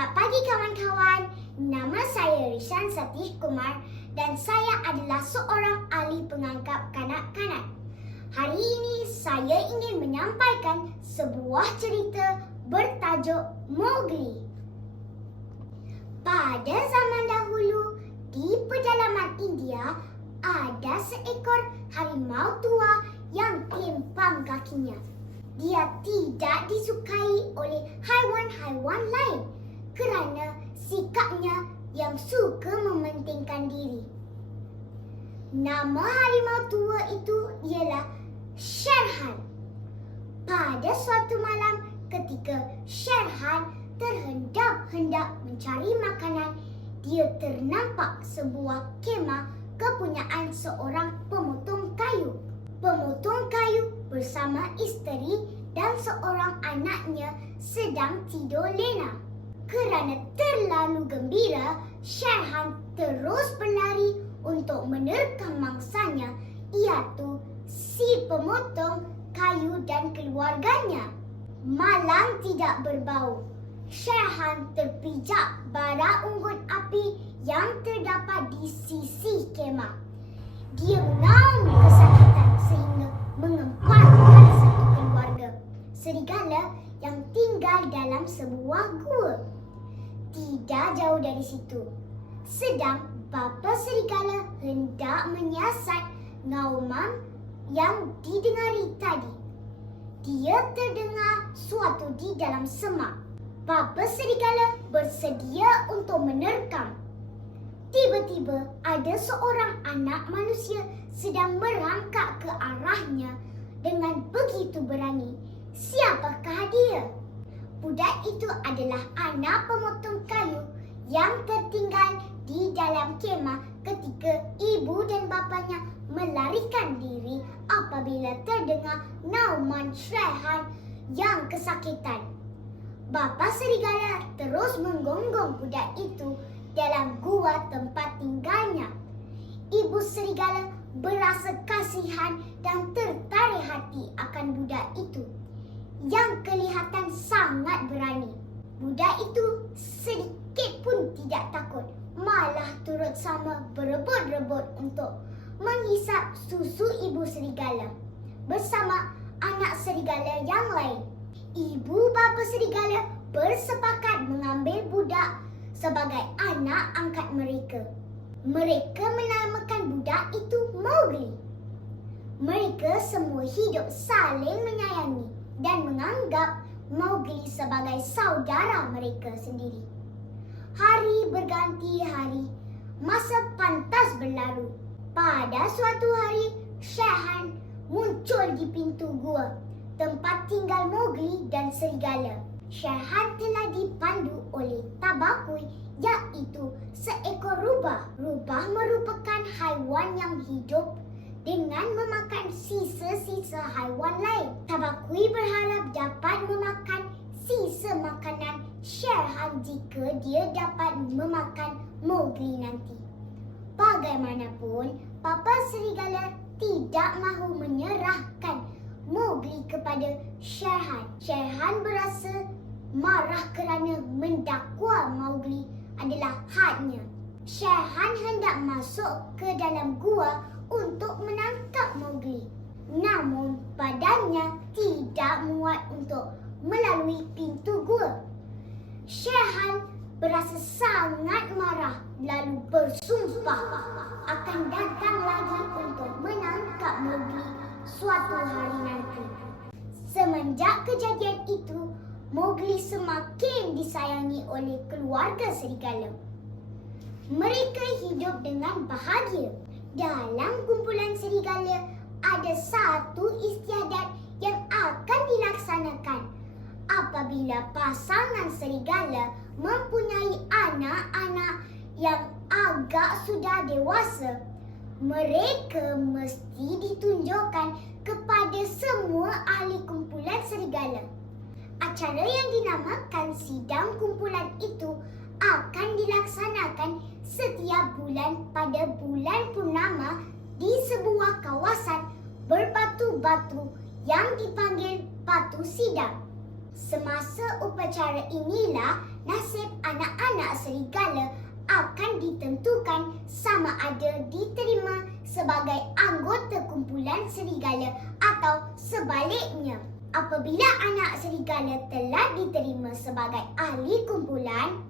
Selamat pagi kawan-kawan. Nama saya Rishan Satish Kumar dan saya adalah seorang ahli penangkap kanak-kanak. Hari ini saya ingin menyampaikan sebuah cerita bertajuk Mowgli. Pada zaman dahulu, di pedalaman India, ada seekor harimau tua yang kelimpang kakinya. Dia tidak disukai oleh haiwan-haiwan lain kerana sikapnya yang suka mementingkan diri. Nama harimau tua itu ialah Sher Khan. Pada suatu malam ketika Sher Khan terhendak-hendak mencari makanan, dia ternampak sebuah kemah kepunyaan seorang pemotong kayu. Pemotong kayu bersama isteri dan seorang anaknya sedang tidur lena. Kerana terlalu gembira, Sher Khan terus berlari untuk menerkam mangsanya, iaitu si pemotong kayu dan keluarganya. Malam tidak berbau. Sher Khan terpijak bara unggun api yang terdapat di sisi kemah. Dia mengaum kesakitan sehingga mengempatkan satu keluarga serigala yang tinggal dalam sebuah gua. Tidak jauh dari situ, sedang bapa serigala hendak menyiasat ngauman yang didengari tadi. Dia terdengar suatu di dalam semak. Bapa serigala bersedia untuk menerkam. Tiba-tiba ada seorang anak manusia sedang merangkak ke arahnya dengan begitu berani. Siapakah dia? Budak itu adalah anak pemotong kayu yang tertinggal di dalam kemah ketika ibu dan bapanya melarikan diri apabila terdengar nauman Sher Khan yang kesakitan. Bapa serigala terus menggonggong budak itu dalam gua tempat tinggalnya. Ibu serigala berasa kasihan dan tertarik hati akan budak itu yang kelihatan sangat berani. Budak itu sedikit pun tidak takut, malah turut sama berebut-rebut untuk menghisap susu ibu serigala bersama anak serigala yang lain. Ibu bapa serigala bersepakat mengambil budak sebagai anak angkat mereka. Mereka menamakan budak itu Mowgli. Mereka semua hidup saling menyayangi dan menganggap Mowgli sebagai saudara mereka sendiri. Hari berganti hari, masa pantas berlalu. Pada suatu hari, Sher Khan muncul di pintu gua, tempat tinggal Mowgli dan serigala. Sher Khan telah dipandu oleh Tabaqui, iaitu seekor rubah. Rubah merupakan haiwan yang hidup dengan memakan sisa-sisa haiwan lain. Tabaqui berharap dapat memakan sisa makanan Sher Khan jika dia dapat memakan Mowgli nanti. Bagaimanapun, Papa Serigala tidak mahu menyerahkan Mowgli kepada Sher Khan. Sher Khan berasa marah kerana mendakwa Mowgli adalah hadnya. Sher Khan hendak masuk ke dalam gua untuk menangkap Mowgli. Namun badannya tidak muat untuk melalui pintu gua. Sher Khan berasa sangat marah lalu bersumpah akan datang lagi untuk menangkap Mowgli suatu hari nanti. Semenjak kejadian itu, Mowgli semakin disayangi oleh keluarga serigala. Mereka hidup dengan bahagia. Dalam kumpulan serigala ada satu istiadat yang akan dilaksanakan apabila pasangan serigala mempunyai anak-anak yang agak sudah dewasa. Mereka mesti ditunjukkan kepada semua ahli kumpulan serigala. Acara yang dinamakan sidang kumpulan itu akan dilaksanakan setiap bulan pada bulan purnama di sebuah kawasan berbatu-batu yang dipanggil batu sidang. Semasa upacara inilah nasib anak-anak serigala akan ditentukan sama ada diterima sebagai anggota kumpulan serigala atau sebaliknya. Apabila anak serigala telah diterima sebagai ahli kumpulan,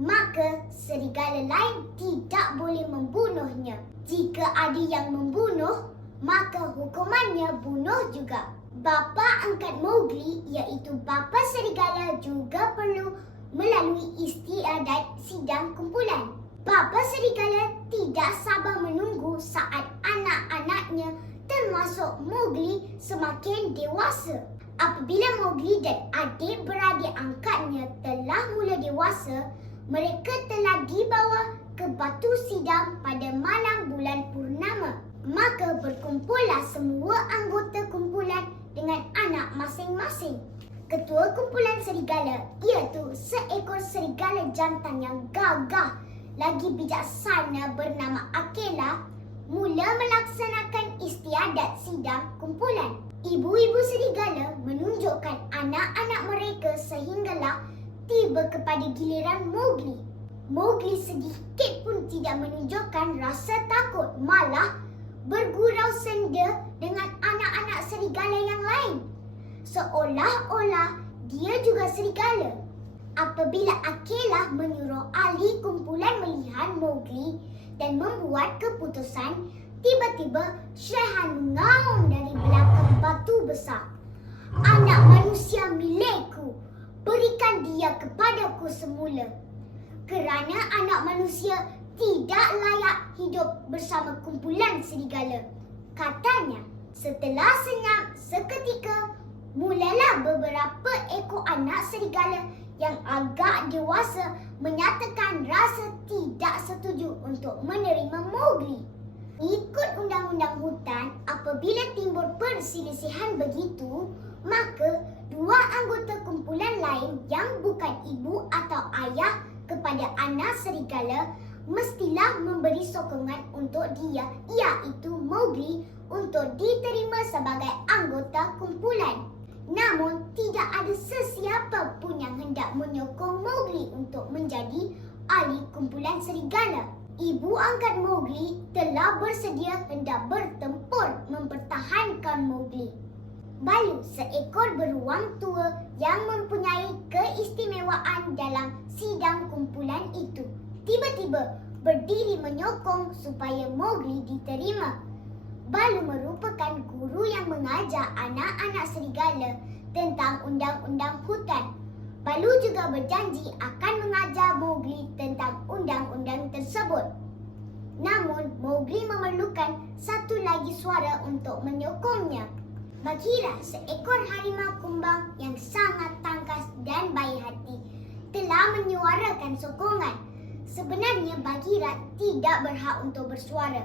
maka serigala lain tidak boleh membunuhnya. Jika ada yang membunuh, maka hukumannya bunuh juga. Bapa angkat Mowgli iaitu bapa serigala juga perlu melalui istiadat sidang kumpulan. Bapa serigala tidak sabar menunggu saat anak-anaknya termasuk Mowgli semakin dewasa. Apabila Mowgli dan adik-beradik angkatnya telah mula dewasa, mereka telah dibawa ke batu sidang pada malam bulan purnama. Maka berkumpullah semua anggota kumpulan dengan anak masing-masing. Ketua kumpulan serigala iaitu seekor serigala jantan yang gagah lagi bijaksana bernama Akela mula melaksanakan istiadat sidang kumpulan. Ibu-ibu serigala menunjukkan anak-anak mereka sehinggalah tiba kepada giliran Mowgli. Mowgli sedikit pun tidak menunjukkan rasa takut, malah bergurau senda dengan anak-anak serigala yang lain, seolah-olah dia juga serigala. Apabila Akela menyuruh ahli kumpulan melihat Mowgli dan membuat keputusan, tiba-tiba Sherhan mengaum dari belakang batu besar. "Anak manusia milikku, berikan dia kepadaku semula. Kerana anak manusia tidak layak hidup bersama kumpulan serigala," katanya. Setelah senyap seketika, mulalah beberapa ekor anak serigala yang agak dewasa menyatakan rasa tidak setuju untuk menerima Mowgli. Ikut undang-undang hutan, apabila timbul perselisihan begitu, maka dua anggota kumpulan lain yang bukan ibu atau ayah kepada anak serigala mestilah memberi sokongan untuk dia, iaitu Mowgli, untuk diterima sebagai anggota kumpulan. Namun, tidak ada sesiapa pun yang hendak menyokong Mowgli untuk menjadi ahli kumpulan serigala. Ibu angkat Mowgli telah bersedia hendak bertempur mempertahankan Mowgli. Balu, seekor beruang tua yang mempunyai keistimewaan dalam sidang kumpulan itu, tiba-tiba berdiri menyokong supaya Mowgli diterima. Balu merupakan guru yang mengajar anak-anak serigala tentang undang-undang hutan. Balu juga berjanji akan mengajar Mowgli tentang undang-undang tersebut. Namun, Mowgli memerlukan satu lagi suara untuk menyokongnya. Bagheera, seekor harimau kumbang yang sangat tangkas dan baik hati, telah menyuarakan sokongan. Sebenarnya Bagheera tidak berhak untuk bersuara.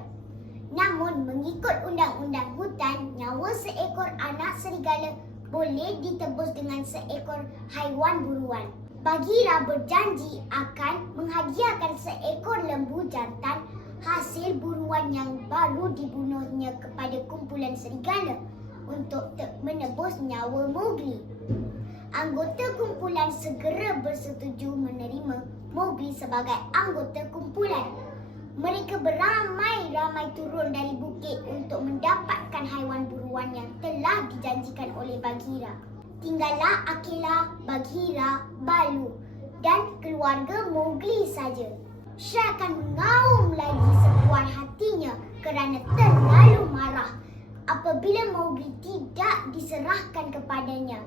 Namun, mengikut undang-undang hutan, nyawa seekor anak serigala boleh ditebus dengan seekor haiwan buruan. Bagheera berjanji akan menghadiahkan seekor lembu jantan hasil buruan yang baru dibunuhnya kepada kumpulan serigala untuk menebus nyawa Mowgli. Anggota kumpulan segera bersetuju menerima Mowgli sebagai anggota kumpulan. Mereka beramai-ramai turun dari bukit untuk mendapatkan haiwan buruan yang telah dijanjikan oleh Bagheera. Tinggallah Akela, Bagheera, Balu dan keluarga Mowgli saja. Sher akan mengaum lagi sekuat hatinya kerana terlalu marah apabila Mowgli tidak diserahkan kepadanya.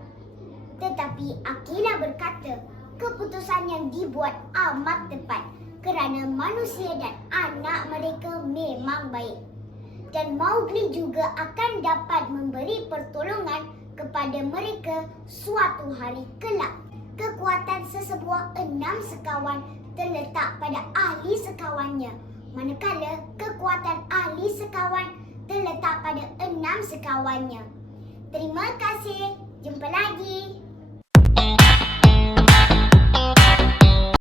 Tetapi Akela berkata, keputusan yang dibuat amat tepat kerana manusia dan anak mereka memang baik. Dan Mowgli juga akan dapat memberi pertolongan kepada mereka suatu hari kelak. Kekuatan sesebuah 6 sekawan terletak pada ahli sekawannya, manakala kekuatan ahli sekawan terletak pada 6 sekawannya. Terima kasih. Jumpa lagi.